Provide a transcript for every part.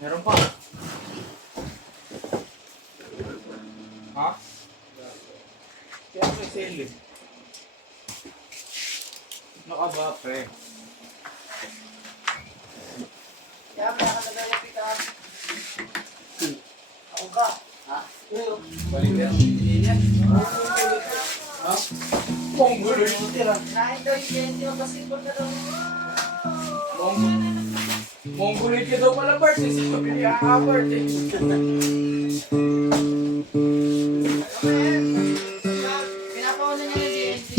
Meron pa. Ha? Kaya may sale eh. Nakaba, pre. Kaya kaya ka nag-repeat ha? Ako ka? Ha? Balik yan. Ha? Mongol yun tira. Na-enjoy yun, hindi mag-basketball ka daw. Mongol ka daw pala, Bart. Sabi niya, Bart eh. Pinapauna niya yung DNC.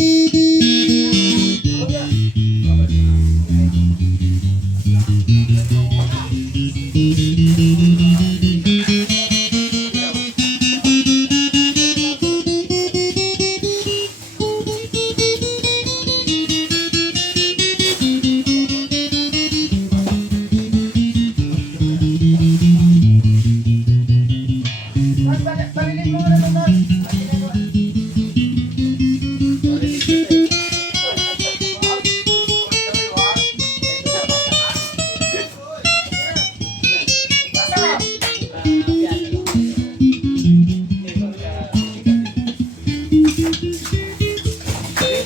Balilin mo na doon.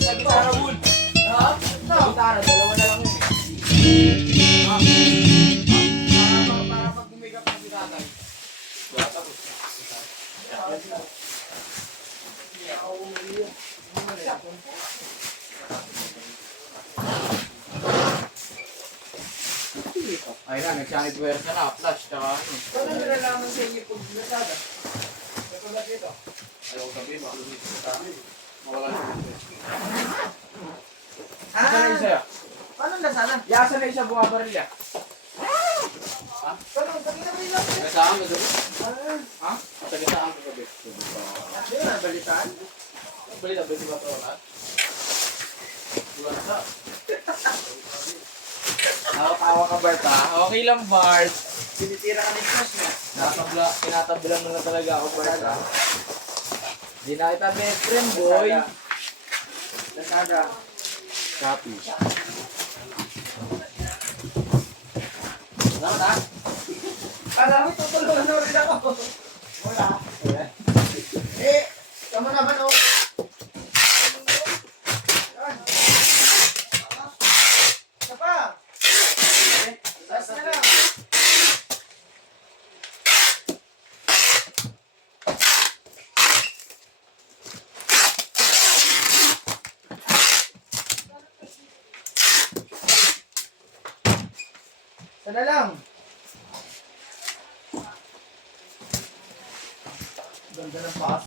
Sa gitara, Wool. Sa gitara, dalawa na lang yun. Para pag gumigap ng gitara. Ay na, nag-sanit versa na, flash, tsaka ano. Paano nilalaman sa inyo pag nasada? Katulad dito. Ayaw sabi, mawala na. Asan na isa ya? Paano nasada? Yasa na isa bumabaril ya? Paano? Kanina ba nila? Nagasaan ka gabi? Ha? Nagasaan ka gabi? Hindi na nabalitaan. Balita, balita ba ito lahat? Buwan sa. Tawa ka Bart ha? Okay lang Bart. Sinitira ka ni Josh na. Tinatabilan mo na talaga ako Bart ha? Hindi na kita best friend boy. Nasada. Copy. Salamat ha? Alam mo, tutulungan na rin ako. Wala. Kamu naman o. Isa pa. Last na lang. Sana lang. Ganda ng pass.